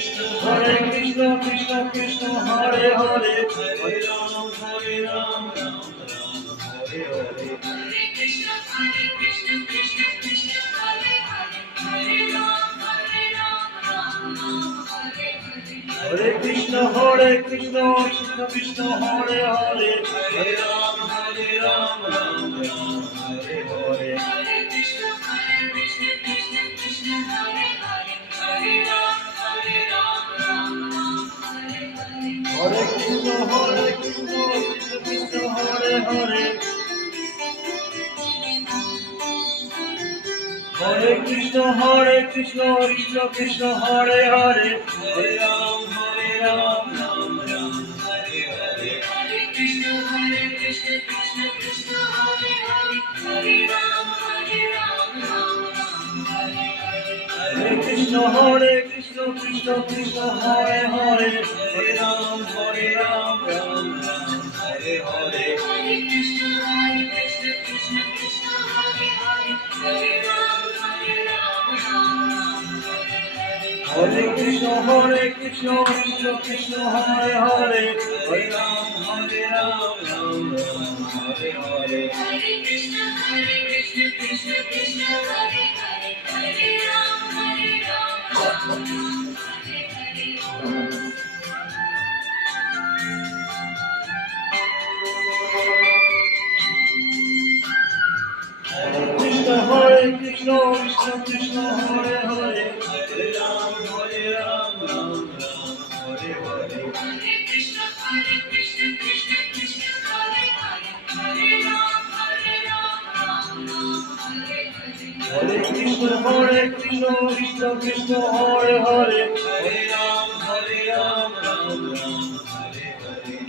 Hare Krishna, Krishna Krishna, Hare Hare, Hare Ram, Ram Ram, Hare Hare. Hare Krishna, Krishna Krishna, Hare Hare, Hare Ram, Ram Ram, Hare Hare. Hare Krishna, Krishna Krishna, Hare Hare, Hare Ram, Ram Ram, Hare Hare. Hare Krishna, Krishna Krishna, Hare Hare, Hare Ram, Ram Ram, Hare Hare. Hare Krishna, Krishna Krishna, Hare Hare. Hare Krishna, Krishna Krishna, Hare Hare, Hare Ram, Ram Ram, Hare Hare. Hare Krishna, Krishna Krishna, Hare Hare, Hare Ram, Ram Ram, Hare Hare. Hare Krishna, Krishna Krishna, Hare Hare, Hare Ram, Ram Ram, Hare Hare. Hare Krishna, Krishna Krishna, Hare Hare, Hare Ram, Hare Krishna, Krishna Krishna, Hare Hare, Hare Ram, Ram Hare Hare. Hare Krishna, Krishna Krishna, Hare Hare, Hare Ram, Ram Hare Hare. Hare Krishna, Krishna Krishna, Hare Hare, Hare Ram, Ram Hare Hare. Hare Krishna, Krishna Krishna, Hare Hare, Hare Ram, Ram Hare Hare. Hare Krishna, Krishna Krishna, Hare Hare, Hare Ram, Ram Hare Hare.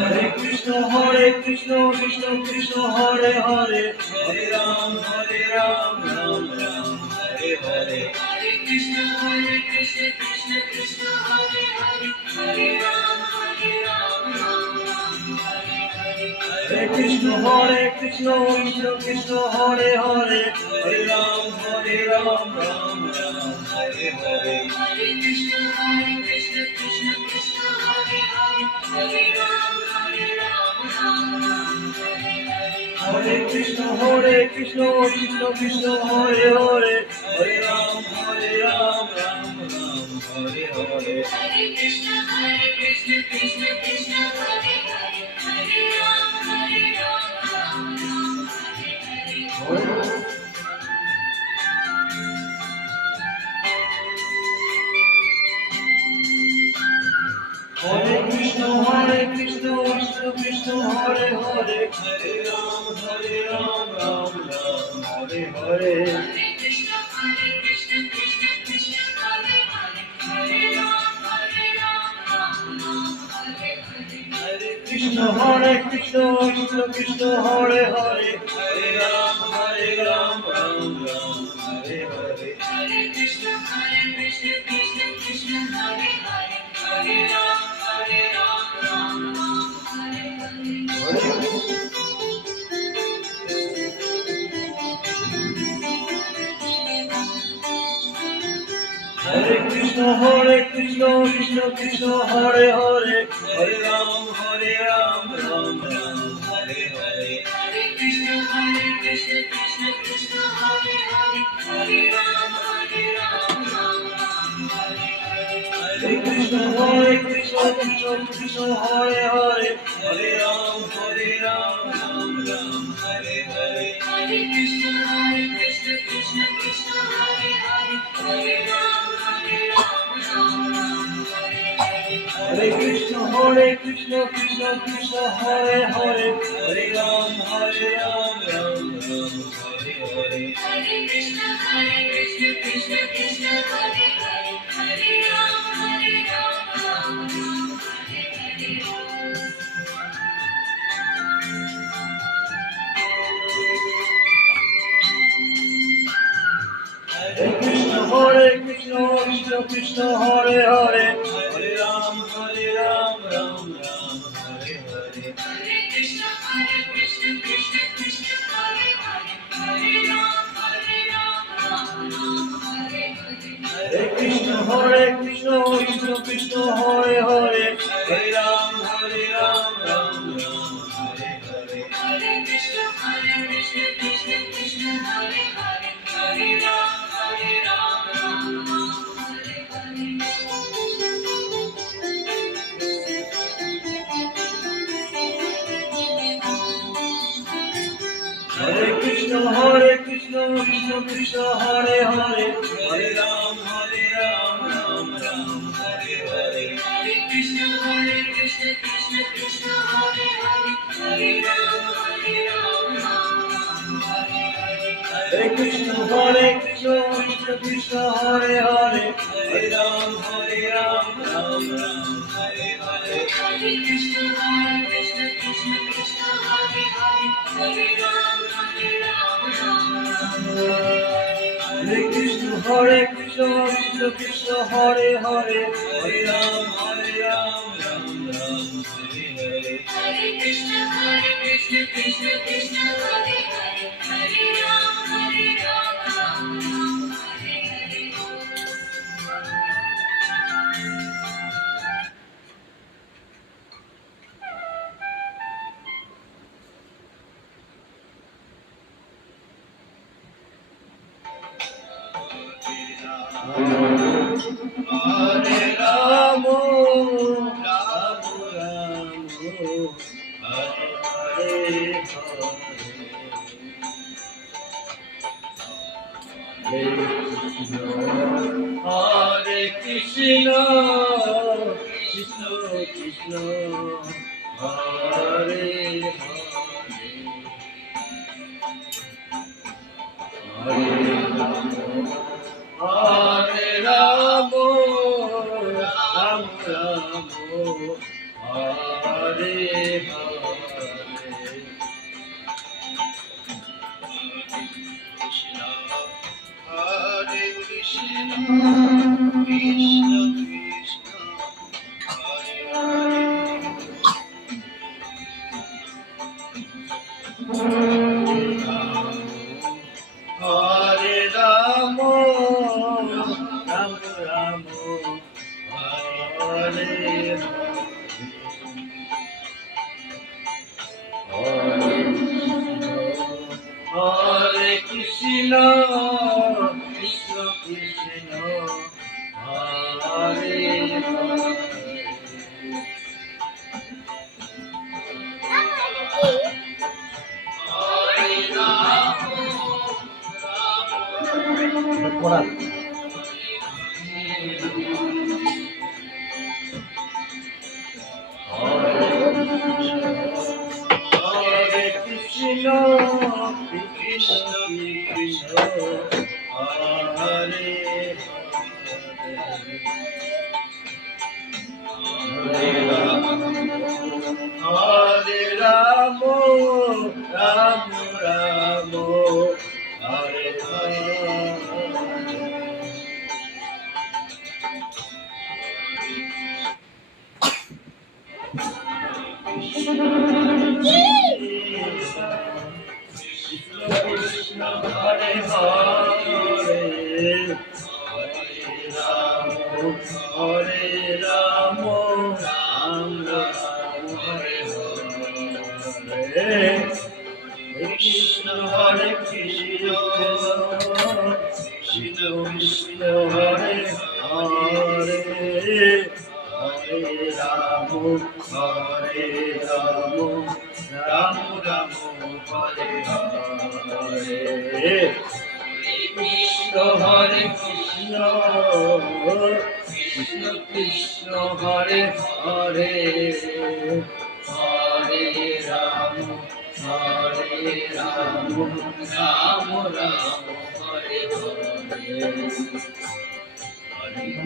Hare Krishna, Krishna Krishna, Hare Hare, Hare Ram, Ram Hare Hare. Hare Krishna, Krishna Krishna, Hare Hare, Hare Ram, Ram Hare Hare. Hare Krishna, Krishna Krishna, Hare Hare, Hare Ram, Ram Hare Hare. Hare Krishna, Krishna Krishna, Hare Hare, Hare Ram, Ram Hare Hare. Hare Krishna, Krishna Krishna, Hare Hare, Hare Ram, Ram Hare Hare. Hare Krishna, Krishna Krishna, Hare Hare, Hare Ram, Ram Hare Hare. Hare Krishna, Krishna Krishna, Hare Hare, Hare Ram, Ram Hare Hare. Hare Krishna, Krishna Krishna, Hare Hare, Hare Ram, Ram Hare Hare. Hare Krishna, Krishna Krishna, Hare Hare, Hare Ram, Ram Hare Hare. Hare Krishna, Krishna Krishna, Hare Hare, Hare Ram, Ram Hare Hare. Hare Krishna, Krishna Krishna, Hare Hare, Hare Ram, Ram Hare Hare. Hare Krishna, Krishna Krishna, Hare Hare, Hare Ram, Ram Hare Hare. Hare Krishna, Krishna Krishna, Hare Hare, Hare Ram, Ram Hare Hare. Hare Krishna, Krishna Krishna, Hare Hare, Hare Ram, Ram Hare Hare. Hare Krishna, Krishna Krishna, Hare Hare, Hare Ram, Ram Hare Hare. Hare Krishna, Krishna Krishna, Hare Hare, Hare Ram, Ram Hare Hare. Hare Krishna, Krishna Krishna, Hare Hare, Hare Ram, Ram Hare Hare. Hare Krishna, Krishna Krishna Krishna Hare Hare Hare Ram Ram Ram Hare Hare Hare Krishna Krishna Krishna Hare Hare Hare Ram Ram Ram Hare Hare Hare Krishna Krishna Krishna Hare Hare Hare Ram Ram Ram Hare Hare Hare Krishna Krishna Krishna Hare Hare Hare Ram Ram Ram Hare Hare Hare Krishna Krishna Krishna Hare Hare Hare Ram Ram Ram Hare Hare Hare Krishna Krishna Krishna Hare Hare Hare Ram Ram Hare Hare Hare Krishna Krishna Krishna Hare Hare Hare Ram Ram Ram Hare Hare Hare Krishna Krishna Krishna Hare Hare Hare Ram হরে Krishna Krishna Krishna Hare Hare Hare Ram Ram Ram Hare Hare Hare Krishna Krishna Krishna Hare Hare Hare Ram Ram Hare Hare Hare Ramo, Ramo Ramo, Hare Hare Krishna, Krishna Krishna, Hare Hare, Hare Ramo, Ramo Ramo, Hare Hare. Hare Krishna, Krishna Krishna, Hare Hare. Hare Ramo, Ramo Ramo, Hare Hare Krishna, Krishna Krishna, Hare Hare. Hare Krishna, Krishna Krishna, Hare Hare Ramo, Ramo Ramo, Hare Hare. Krishna Hare Hare, Hare Ramo, Ram Ram, Hare Hare. Krishna Hare Krishna, Krishna Krishna Hare Hare, Hare Ramo, Ram Ram, Hare Hare. Krishna Hare Krishna, Krishna Krishna Hare Hare, Hare Ramo, Ram Ram, Hare Hare.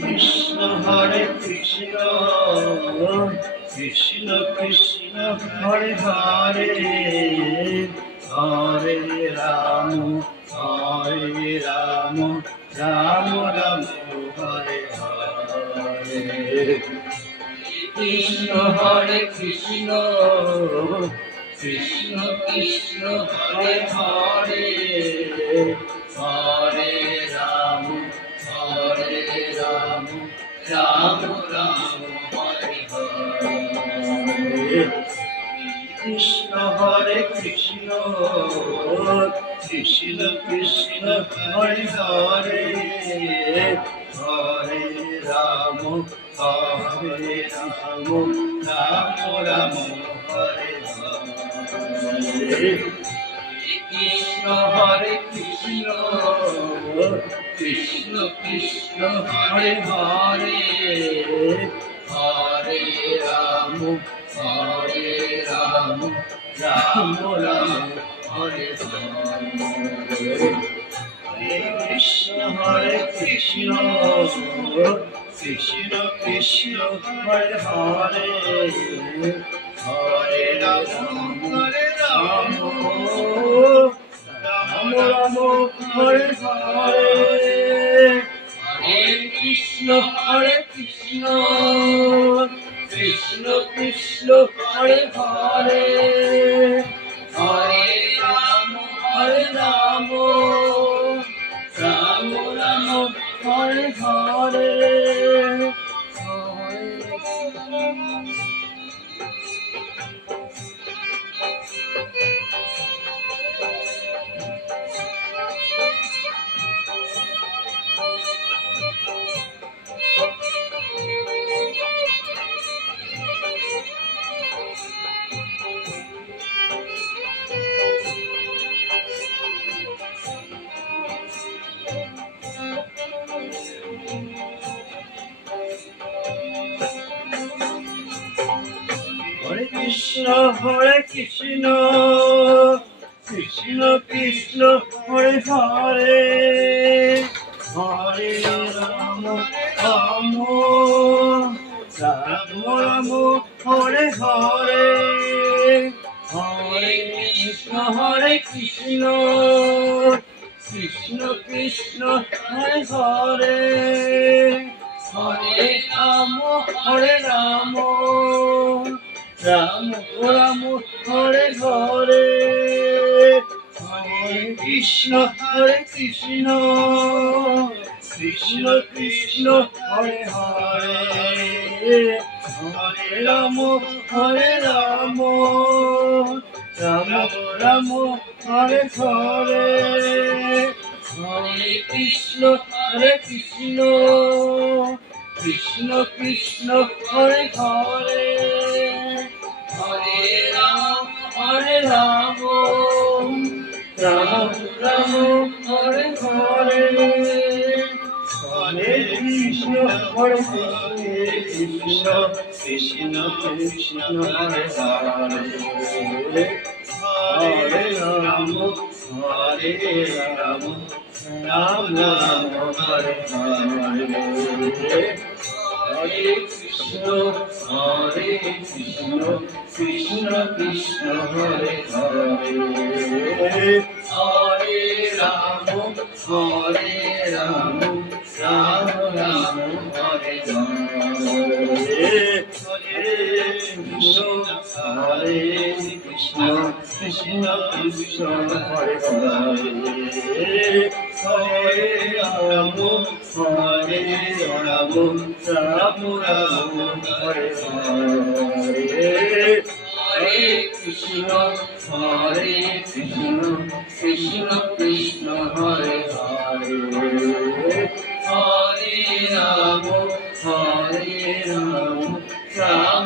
Krishna Hare Krishna, Krishna Krishna Hare Hare, Hare Ramo, Ram Ram Hare Hare Krishna হরে কৃষ্ণ কৃষ্ণ কৃষ্ণ হরে হরে হরে রাম রাম রাম হরে হরে কৃষ্ণ হরে কৃষ্ণ কৃষ্ণ কৃষ্ণ হরে হরে হরে রাম রাম রাম হরে হরে কৃষ্ণ হরে কৃষ্ণ কৃষ্ণ কৃষ্ণ হরে হরে হরে রাম রাম রাম হরে হরে হরে কৃষ্ণ কৃষ্ণ কৃষ্ণ হরে হরে হরে রাম রাম রাম হরে হরে হরে কৃষ্ণ কৃষ্ণ কৃষ্ণ কৃষ্ণ হরে হরে হরে রাম রাম রাম হরে হরে হরে কৃষ্ণ কৃষ্ণ কৃষ্ণ হরে হরে হরে রাম রাম রাম হরে হরে হরে কৃষ্ণ কৃষ্ণ কৃষ্ণ হরে হরে হরে রাম রাম রাম হরে হরে হরে কৃষ্ণ কৃষ্ণ কৃষ্ণ হরে হরে হরে রাম রাম রাম হরে হরে হরে কৃষ্ণ কৃষ্ণ কৃষ্ণ হরে হরে হরে রাম রাম রাম হরে হরে হরে কৃষ্ণ কৃষ্ণ কৃষ্ণ হরে হরে হরে রাম রাম রাম হরে হরে হরে কৃষ্ণ কৃষ্ণ কৃষ্ণ হরে হরে হরে রাম রাম রাম হরে হরে হরে কৃষ্ণ কৃষ্ণ কৃষ্ণ হরে হরে হরে রাম রাম হরে হরে হরে কৃষ্ণ কৃষ্ণ কৃষ্ণ হরে হরে হরে রাম রাম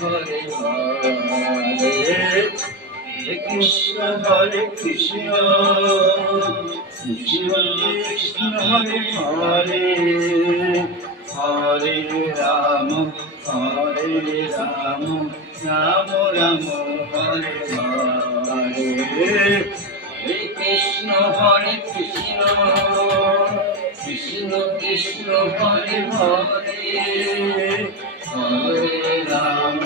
হরে হরে কৃষ্ণ কৃষ্ণ কৃষ্ণ হরে হরে হরে রাম রাম রাম হরে হরে হরে কৃষ্ণ কৃষ্ণ কৃষ্ণ হরে হরে হরে রাম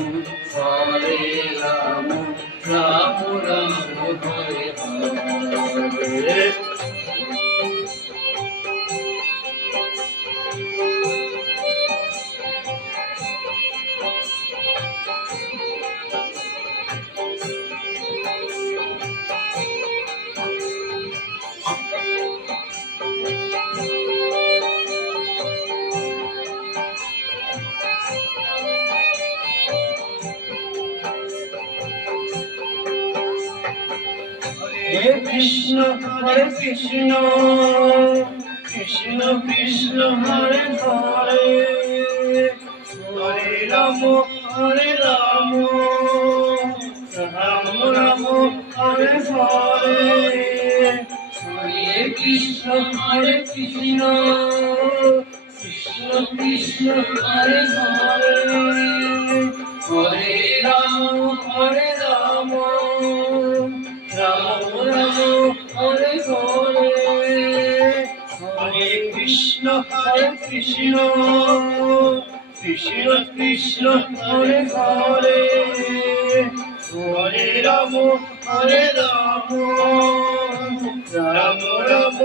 রাম রাম হরে হরে কৃষ্ণ হরে কৃষ্ণ কৃষ্ণ কৃষ্ণ হরে হরে হরে রাম রাম রাম হরে হরে হরে কৃষ্ণ কৃষ্ণ কৃষ্ণ হরে হরে হরে রাম রাম রাম হরে হরে হরে কৃষ্ণ কৃষ্ণ কৃষ্ণ হরে হরে হরে রাম রাম রাম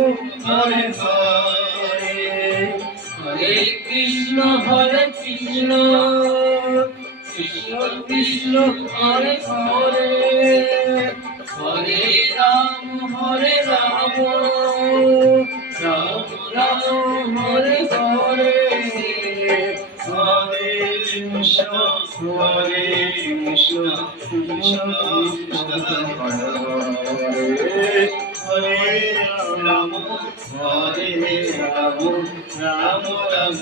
হরে হরে হরে কৃষ্ণ কৃষ্ণ কৃষ্ণ হরে হরে হরে রাম রাম রাম হরে হরে হরে কৃষ্ণ কৃষ্ণ কৃষ্ণ হরে রাম রাম রাম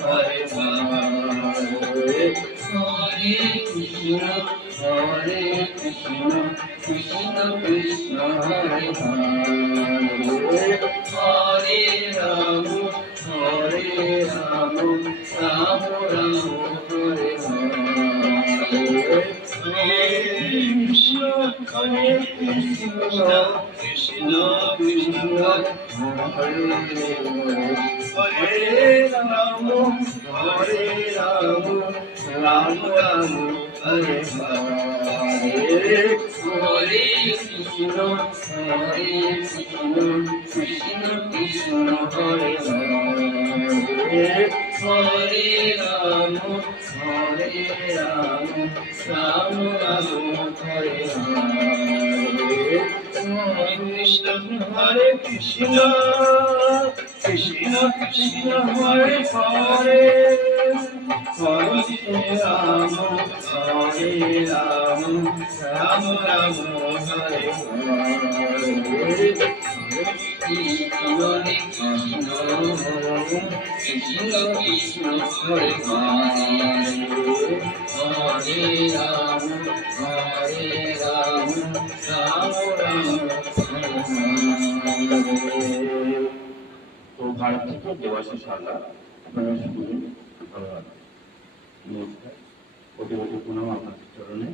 হরে হরে হরে কৃষ্ণ কৃষ্ণ কৃষ্ণ হরে হরে হরে রাম রাম রাম হরে হরে হরে কৃষ্ণ কৃষ্ণ কৃষ্ণ হরে রাম রাম রাম হরে হরে হরে কৃষ্ণ কৃষ্ণ কৃষ্ণ হরে হরে হরে রাম রাম রাম হরে হরে কৃষ্ণ কৃষ্ণ কৃষ্ণ কৃষ্ণ হরে হরে হরে রাম রাম রাম হরে হরে কৃষ্ণ কৃষ্ণ হরে হরে রাম রাম রাম তো ভারত থেকে দেবাশিস হালদার আপনারা শুনলেন কোটি কোটি প্রণাম আপনার চরণে।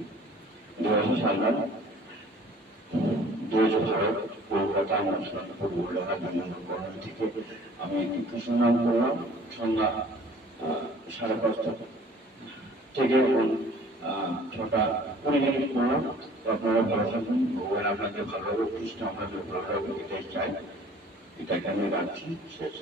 দেবাশিস হালদার দেশ ভারত কলকাতা মশলাপুর গোলঘাট বিভিন্ন corner থেকে আমি কৃষ্ণনাম করলাম সন্ধ্যা 5:30 থেকে এখন 6:20 করলাম। তো আপনারা ভালো থাকুন, ভগবান আপনাকে ভালোভাবে কৃষ্ণ আপনাকে ভালোভাবে এটাই চাই, এটাকে আমি রাখছি শেষ।